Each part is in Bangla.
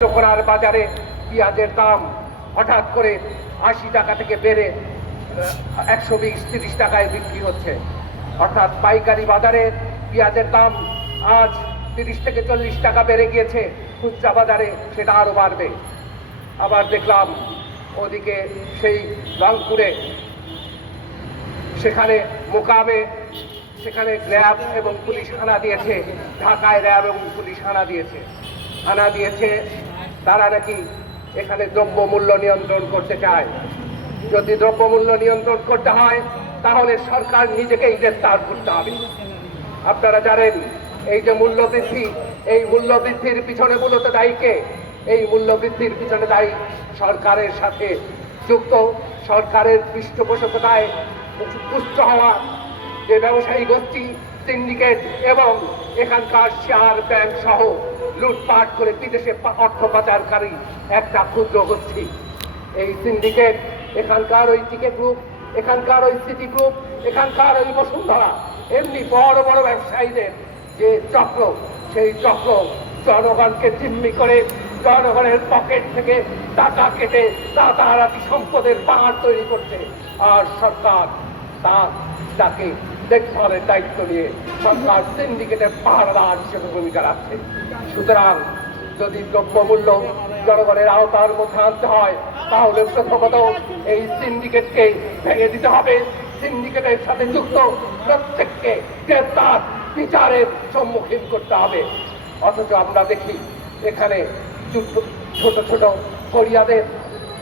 করার বাজারে পেঁয়াজের দাম হঠাৎ করে আশি টাকা থেকে বেড়ে একশো বিশ, তিরিশ টাকায় বিক্রি হচ্ছে। অর্থাৎ পাইকারি বাজারে পেঁয়াজের দাম আজ তিরিশ থেকে চল্লিশ টাকা বেড়ে গিয়েছে। খুচরা বাজারে সেটা আরও বাড়বে। আবার দেখলাম ওদিকে সেই রংপুরে সেখানে মোকামে সেখানে র্যাব এবং পুলিশ হানা দিয়েছে। ঢাকায় র্যাব এবং পুলিশ হানা দিয়েছে। হানা দিয়েছে তারা নাকি এখানে দ্রব্য মূল্য নিয়ন্ত্রণ করতে চায়। যদি দ্রব্য মূল্য নিয়ন্ত্রণ করতে হয়, তাহলে সরকার নিজেকেই গ্রেফতার করতে হবে। আপনারা জানেন, এই যে মূল্য বৃদ্ধি এই মূল্য বৃদ্ধির পিছনে মূলত দায়ী কে? এই মূল্য বৃদ্ধির পিছনে দায়ী সরকারের সাথে যুক্ত, সরকারের পৃষ্ঠপোষকতায় পুষ্ট হওয়া যে ব্যবসায়ী গোষ্ঠী সিন্ডিকেট এবং এখানকার শেয়ার ব্যাংক সহ লুটপাট করে বিদেশে অর্থ পাচারকারী একটা ক্ষুদ্র গোষ্ঠী। এই সিন্ডিকেট এখানকার ওই টিকে গ্রুপ এখানকার ওই সিটি গ্রুপ এখানকার ওই বসুন্ধরা, এমনি বড় বড় ব্যবসায়ীদের যে চক্র, সেই চক্র জনগণকে জিম্মি করে জনগণের পকেট থেকে টাকা কেটে রাতারাতি সম্পদের পাহাড় তৈরি করছে। আর সরকার তা তাকে দেখভালের দায়িত্ব নিয়ে সরকার সিন্ডিকেটের পাহারাদার হিসেবে ভূমিকা রাখছে। সুতরাং যদি দ্রব্যমূল্য জনগণের আওতার মধ্যে আনতে হয়, তাহলে প্রথমত এই সিন্ডিকেটকে ভেঙে দিতে হবে। সিন্ডিকেটের সাথে যুক্ত প্রত্যেককে গ্রেপ্তার, বিচারের সম্মুখীন করতে হবে। অথচ আমরা দেখি এখানে ছোট- ছোট ফরিয়াদের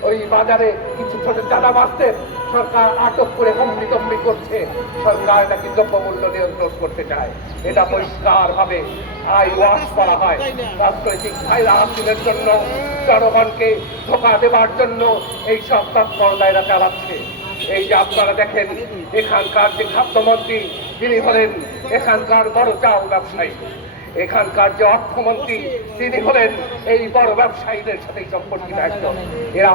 ওই বাজারে কিছু ছোট চাঁদা বাঁচতে সরকার আটক করে হম্বি তম্বি করছে। সরকার নাকি দ্রব্যমূল্য নিয়ন্ত্রণ করতে চায়। এটা পরিষ্কার ভাবে আই ওয়াশ করা হয়। রাজনৈতিক ফাইলা হাসিলের জন্য, জনগণকে ধোকা দেবার জন্য এই সব তৎপরতা এরা চালাচ্ছে। এই যে আপনারা দেখেন, এখানকার যে খাদ্যমন্ত্রী, তিনি হলেন এখানকার বড় চাল ব্যবসায়ী। এখানকার যে অর্থমন্ত্রী তিনি হলেন এই বড় ব্যবসায়ীদের সাথে সম্পর্কিত একজন। এরা